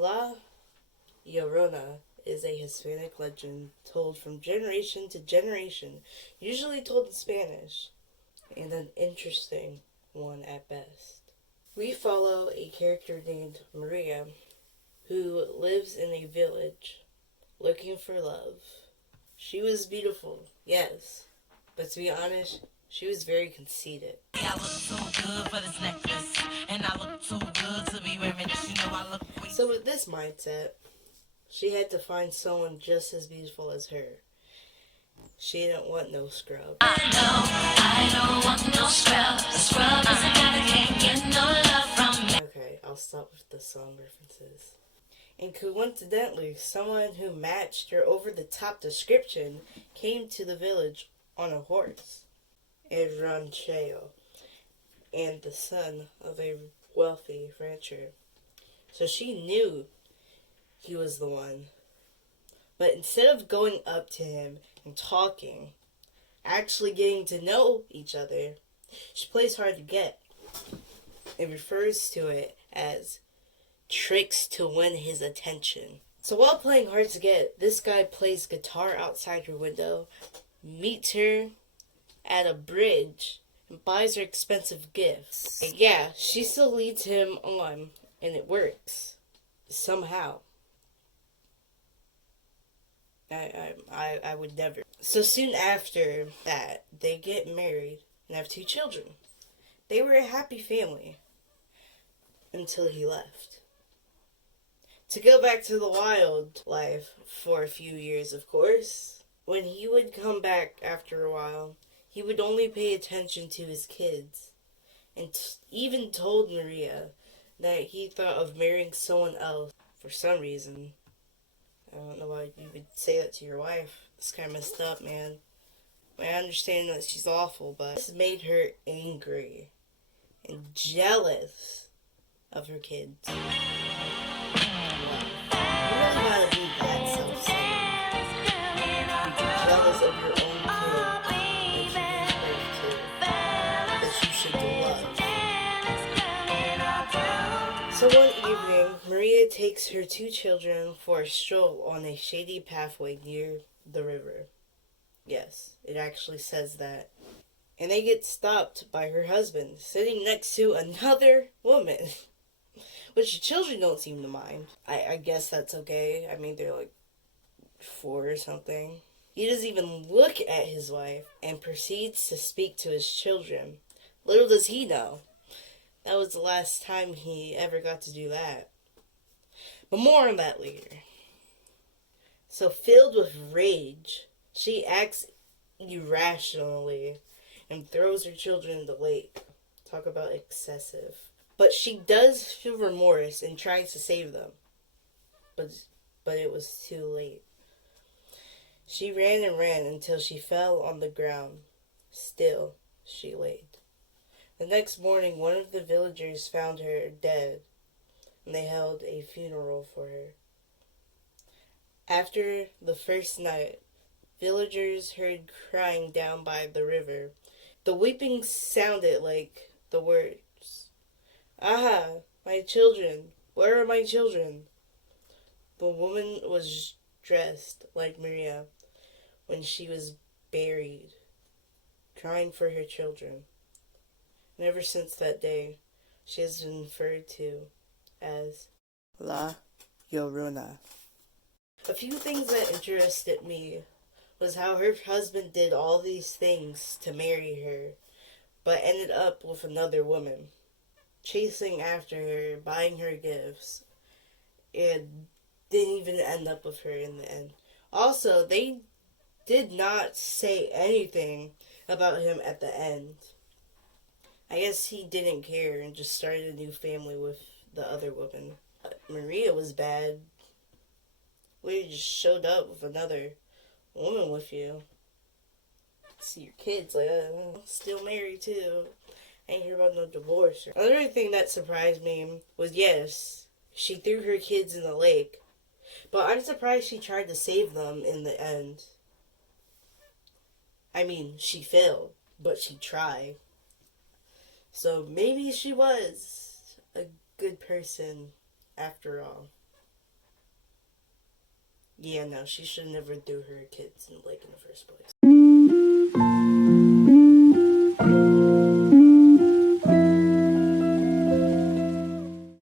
La Llorona is a Hispanic legend told from generation to generation, usually told in Spanish, and an interesting one at best. We follow a character named Maria who lives in a village looking for love. She was beautiful, yes, but to be honest, she was very conceited. I look so good for this necklace, and I look too good to be wearing this. I look. So with this mindset, she had to find someone just as beautiful as her. She didn't want no scrub. I don't want no scrub. The scrub is a guy that can't get no love from me. Okay, I'll stop with the song references. And coincidentally, someone who matched her over-the-top description came to the village on a horse, a ranchero, and the son of a wealthy rancher. So she knew he was the one. But instead of going up to him and talking, actually getting to know each other, she plays hard to get and refers to it as tricks to win his attention. So while playing hard to get, this guy plays guitar outside her window, meets her at a bridge, and buys her expensive gifts. And yeah, she still leads him on, and it works. Somehow. I would never. So soon after that, they get married and have 2 children. They were a happy family until he left. To go back to the wild life for a few years, of course. When he would come back after a while, he would only pay attention to his kids, and even told Maria that he thought of marrying someone else for some reason. I don't know why you would say that to your wife. It's kind of messed up, man. I understand that she's awful, but this made her angry and jealous of her kids. You really gotta be that self-centered. Be jealous of your own kid that you should love. So one evening, Maria takes her 2 children for a stroll on a shady pathway near the river. Yes, it actually says that. And they get stopped by her husband, sitting next to another woman. Which the children don't seem to mind. I guess that's okay. I mean, they're like 4 or something. He doesn't even look at his wife and proceeds to speak to his children. Little does he know, that was the last time he ever got to do that. But more on that later. So filled with rage, she acts irrationally and throws her children in the lake. Talk about excessive. But she does feel remorse and tries to save them. But it was too late. She ran and ran until she fell on the ground. Still, she laid. The next morning, one of the villagers found her dead, and they held a funeral for her. After the first night, villagers heard crying down by the river. The weeping sounded like the words, "Ah, my children, where are my children?" The woman was dressed like Maria when she was buried, crying for her children. And ever since that day, she has been referred to as La Llorona. A few things that interested me was how her husband did all these things to marry her, but ended up with another woman, chasing after her, buying her gifts, and didn't even end up with her in the end. Also, they did not say anything about him at the end. I guess he didn't care and just started a new family with the other woman. Maria was bad. We just showed up with another woman with you. See your kids, like, still married too. I ain't hear about no divorce. Another thing that surprised me was, yes, she threw her kids in the lake, but I'm surprised she tried to save them in the end. I mean, she failed, but she tried. So maybe she was a good person after all. Yeah, no, she should never threw her kids in the lake in the first place.